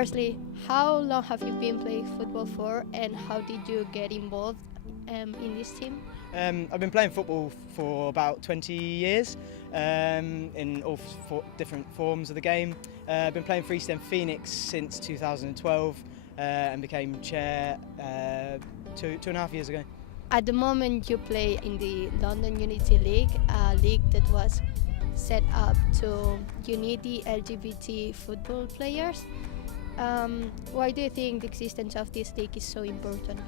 Firstly, how long have you been playing football for, and how did you get involved in this team? I've been playing football for about 20 years in all different forms of the game. I've been playing for East End Phoenix since 2012 and became chair two and a half years ago. At the moment, you play in the London Unity League, a league that was set up to unite the LGBT football players. Why do you think the existence of this league is so important?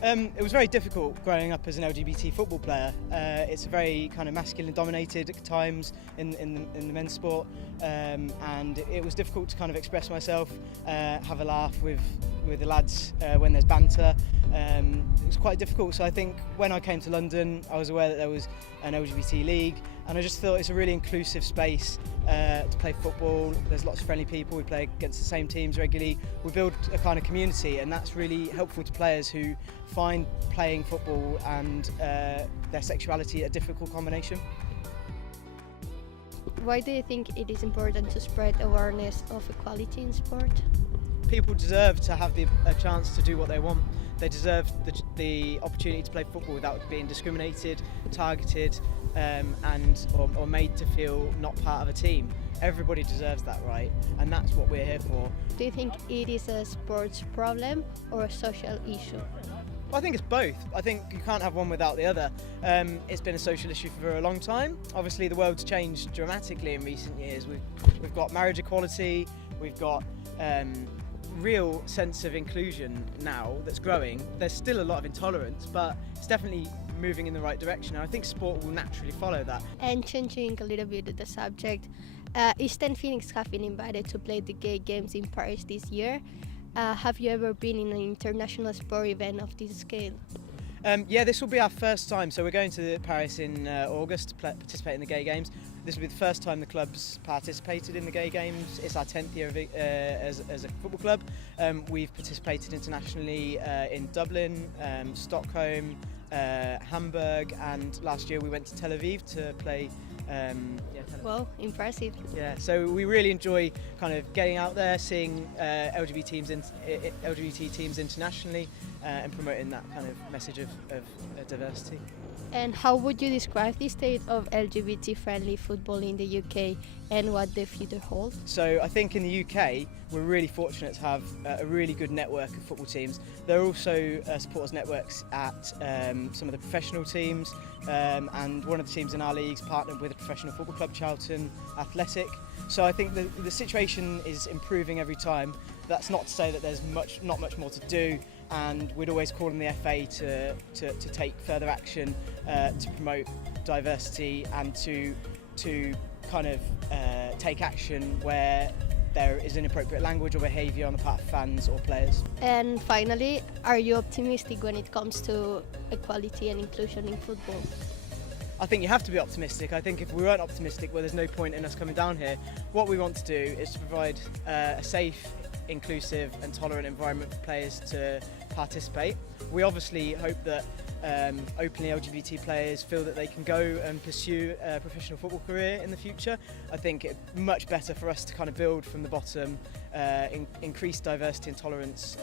It was very difficult growing up as an LGBT football player. It's a very kind of masculine dominated at times in the men's sport, and it was difficult to kind of express myself, have a laugh with the lads when there's banter. It was quite difficult, so I think when I came to London I was aware that there was an LGBT league, and I just thought it's a really inclusive space to play football. There's lots of friendly people, we play against the same teams regularly, we build a kind of community, and that's really helpful to players who find playing football and their sexuality a difficult combination. Why do you think it is important to spread awareness of equality in sport? People deserve to have a chance to do what they want. They deserve the opportunity to play football without being discriminated, targeted, or made to feel not part of a team. Everybody deserves that right, and that's what we're here for. Do you think it is a sports problem or a social issue? I think it's both. I think you can't have one without the other. It's been a social issue for a long time. Obviously the world's changed dramatically in recent years. We've got marriage equality, we've got real sense of inclusion now that's growing. There's still a lot of intolerance, but it's definitely moving in the right direction, and I think sport will naturally follow that. And changing a little bit the subject, East End Phoenix have been invited to play the gay games in Paris this year. Have you ever been in an international sport event of this scale? Yeah, this will be our first time. So we're going to Paris in August to participate in the gay games. This will be the first time the club's participated in the gay games. It's our 10th year as a football club. We've participated internationally in Dublin, Stockholm, Hamburg, and last year we went to Tel Aviv to play. Well, impressive. Yeah, so we really enjoy kind of getting out there, seeing LGBT teams internationally, and promoting that kind of message of diversity. And how would you describe the state of LGBT-friendly football in the UK and what the future holds? So I think in the UK we're really fortunate to have a really good network of football teams. There are also supporters networks at some of the professional teams, and one of the teams in our leagues partnered with a professional football club, Charlton Athletic. So I think the situation is improving every time. That's not to say that there's not much more to do, and we'd always call on the FA to take further action to promote diversity and to kind of take action where there is inappropriate language or behaviour on the part of fans or players. And finally, are you optimistic when it comes to equality and inclusion in football? I think you have to be optimistic. I think if we weren't optimistic, well, there's no point in us coming down here. What we want to do is to provide a safe, inclusive and tolerant environment for players to participate. We obviously hope that openly LGBT players feel that they can go and pursue a professional football career in the future. I think it's much better for us to kind of build from the bottom, increase diversity and tolerance.